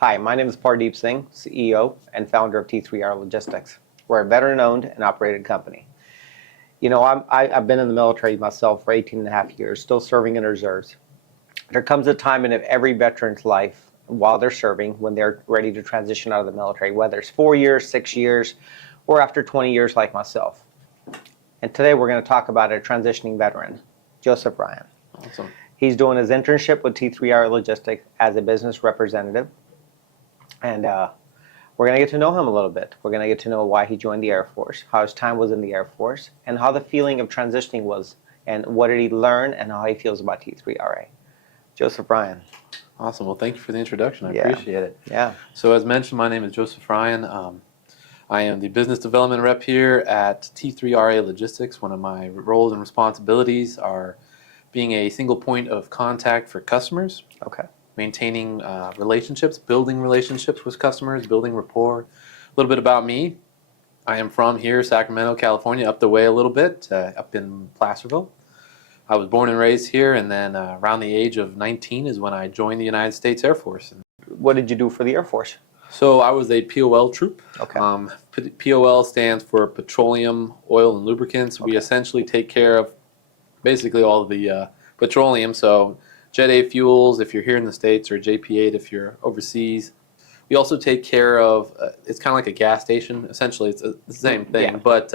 Hi, my name is Pardeep Singh, CEO and founder of T3RA Logistics. We're a veteran-owned and operated company. You know, I've been in the military myself for 18 and a half years, still serving in reserves. There comes a time in every veteran's life while they're serving when they're ready to transition out of the military, whether it's 4 years, 6 years, or after 20 years like myself. And today we're going to talk about a transitioning veteran, Joseph Ryan. Awesome. He's doing his internship with T3RA Logistics as a business representative. And we're going to get to know him a little bit. We're going to get to know why he joined the Air Force, how his time was in the Air Force, and how the feeling of transitioning was, and what did he learn, and how he feels about T3RA. Joseph Ryan. Awesome. Well, thank you for the introduction. I appreciate it. Yeah. So as mentioned, my name is Joseph Ryan. I am the business development rep here at T3RA Logistics. One of my roles and responsibilities are being a single point of contact for customers. Okay. Maintaining relationships, building relationships with customers, building rapport. A little bit about me. I am from here, Sacramento, California, up the way a little bit, up in Placerville. I was born and raised here, and then around the age of 19 is when I joined the United States Air Force. What did you do for the Air Force? So I was a POL troop. Okay. POL stands for Petroleum, Oil, and Lubricants. Okay. We essentially take care of basically all of the petroleum, so Jet A fuels if you're here in the States, or JP8 if you're overseas. We also take care of, it's kind of like a gas station. Essentially, it's the same thing, but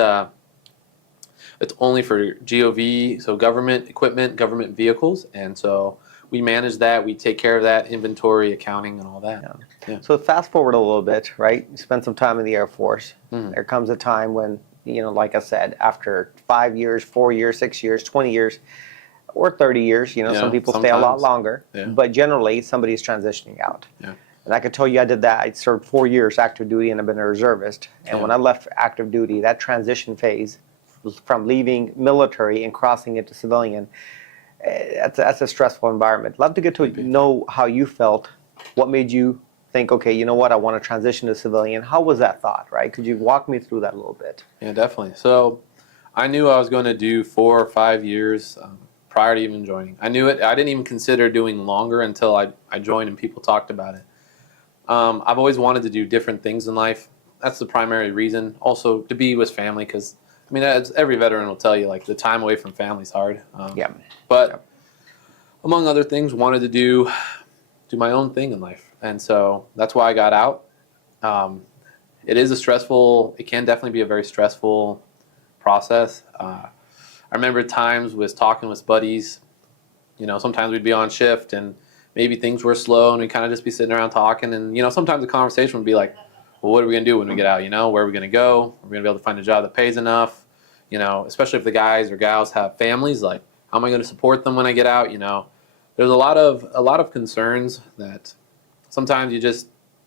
it's only for GOV, so government equipment, government vehicles, and so we manage that. We take care of that, inventory, accounting, and all that. Yeah. So fast forward a little bit, right? You spend some time in the Air Force. Mm-hmm. There comes a time when, you know, like I said, after 5 years, 4 years, 6 years, 20 years, or 30 years, you know, some people stay a lot longer, but generally somebody's transitioning out. Yeah. And I could tell you I did that. I served 4 years active duty and I've been a reservist. And when I left active duty, that transition phase was from leaving military and crossing into civilian. That's a stressful environment. Love to get to know how you felt. What made you think, okay, you know what, I want to transition to civilian? How was that thought, right? Could you walk me through that a little bit? Yeah, definitely. So I knew I was going to do 4 or 5 years prior to even joining. I knew it. I didn't even consider doing longer until I joined and people talked about it. I've always wanted to do different things in life. That's the primary reason. Also, to be with family, because, I mean, as every veteran will tell you, like, the time away from family is hard. But among other things, wanted to do my own thing in life. And so that's why I got out. It is it can definitely be a very stressful process. I remember times was talking with buddies, you know, sometimes we'd be on shift and maybe things were slow and we'd kind of just be sitting around talking, and, you know, sometimes the conversation would be like, well, what are we going to do when we get out, you know, where are we going to go? Are we going to be able to find a job that pays enough? You know, especially if the guys or gals have families, like, how am I going to support them when I get out? You know, there's a lot of concerns that sometimes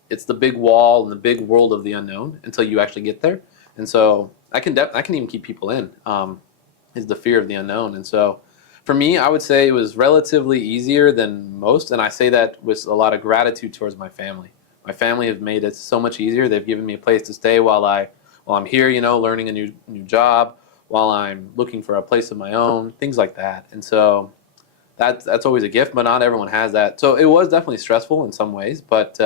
it's the big wall and the big world of the unknown until you actually get there. And so I can even keep people in. Is the fear of the unknown. And so for me, I would say it was relatively easier than most, and I say that with a lot of gratitude towards my family. My family have made it so much easier. They've given me a place to stay while I'm here, you know, learning a new job, while I'm looking for a place of my own, things like that. And so that's always a gift, but not everyone has that. So it was definitely stressful in some ways, but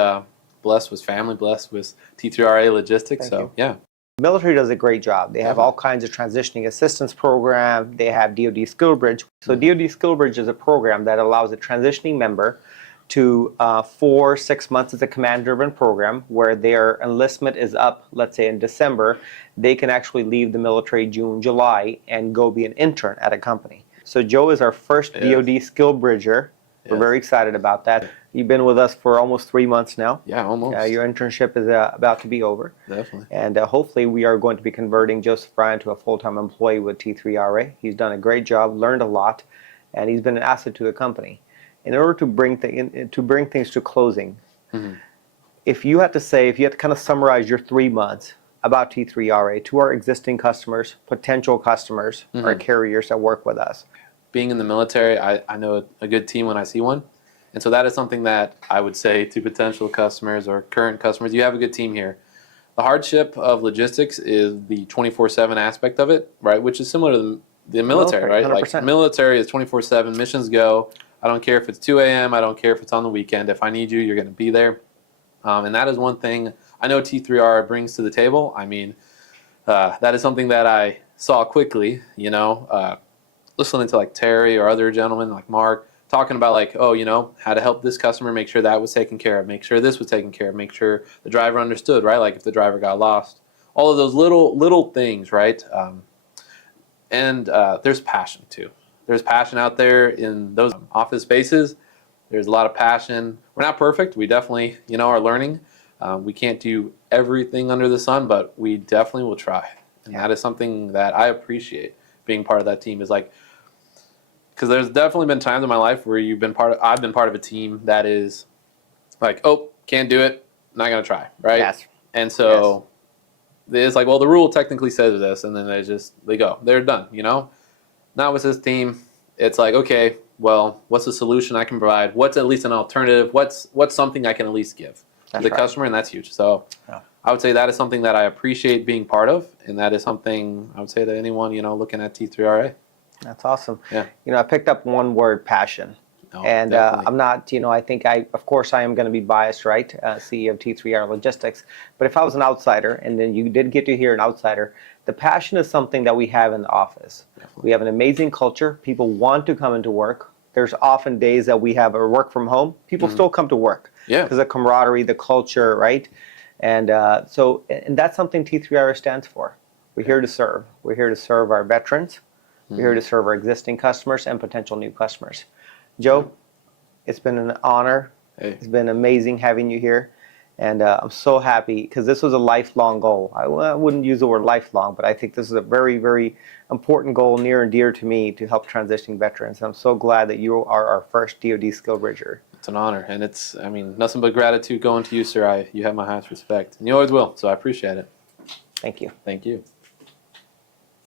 blessed with family, blessed with T3RA Logistics. Yeah. The military does a great job. They have all kinds of transitioning assistance program. They have DOD Skillbridge. So DOD Skillbridge is a program that allows a transitioning member to 4-6 months. It's a command-driven program where their enlistment is up, let's say in December. They can actually leave the military June, July, and go be an intern at a company. So Joe is our first DOD Skillbridger. We're very excited about that. You've been with us for almost 3 months now. Yeah, almost. Your internship is about to be over. Definitely. And hopefully we are going to be converting Joseph Ryan to a full-time employee with T3RA. He's done a great job, learned a lot, and he's been an asset to the company. In order to bring things to closing, if you had to kind of summarize your 3 months about T3RA to our existing customers, potential customers, or carriers that work with us. Being in the military, I know a good team when I see one. And so that is something that I would say to potential customers or current customers, you have a good team here. The hardship of logistics is the 24/7 aspect of it, right? Which is similar to the military, right? 100%. Like military is 24/7, missions go. I don't care if it's 2 a.m., I don't care if it's on the weekend. If I need you, you're going to be there. And that is one thing I know T3RA brings to the table. I mean, that is something that I saw quickly, listening to like Terry or other gentlemen like Mark talking about like, oh, how to help this customer, make sure that was taken care of, make sure this was taken care of, make sure the driver understood, right? Like if the driver got lost, all of those little things, right? And there's passion too. There's passion out there in those office spaces. There's a lot of passion. We're not perfect. We definitely, are learning. We can't do everything under the sun, but we definitely will try. And that is something that I appreciate being part of that team is like, because there's definitely been times in my life where I've been part of a team that is like, oh, can't do it, not gonna try, right? Yes. And so it's like, well, the rule technically says this, and then they go, they're done, Not with this team. It's like, okay, well, what's the solution I can provide? What's at least an alternative? What's something I can at least give to the customer, and that's huge. So I would say that is something that I appreciate being part of, and that is something I would say that anyone, looking at T3RA. That's awesome. Yeah. I picked up one word, passion. And I'm not, I think of course I am going to be biased, right? CEO of T3RA Logistics. But if I was an outsider, and then you did get to hear an outsider, the passion is something that we have in the office. Definitely. We have an amazing culture. People want to come into work. There's often days that we have a work from home. People still come to work because of camaraderie, the culture, right? And and that's something T3RA stands for. We're here to serve. We're here to serve our veterans. We're here to serve our existing customers and potential new customers. Joe, it's been an honor. Hey. It's been amazing having you here. And I'm so happy because this was a lifelong goal. I wouldn't use the word lifelong, but I think this is a very, very important goal near and dear to me to help transitioning veterans. And I'm so glad that you are our first DOD Skillbridger. It's an honor. And it's, nothing but gratitude going to you, sir. You have my highest respect. And you always will. So I appreciate it. Thank you. Thank you.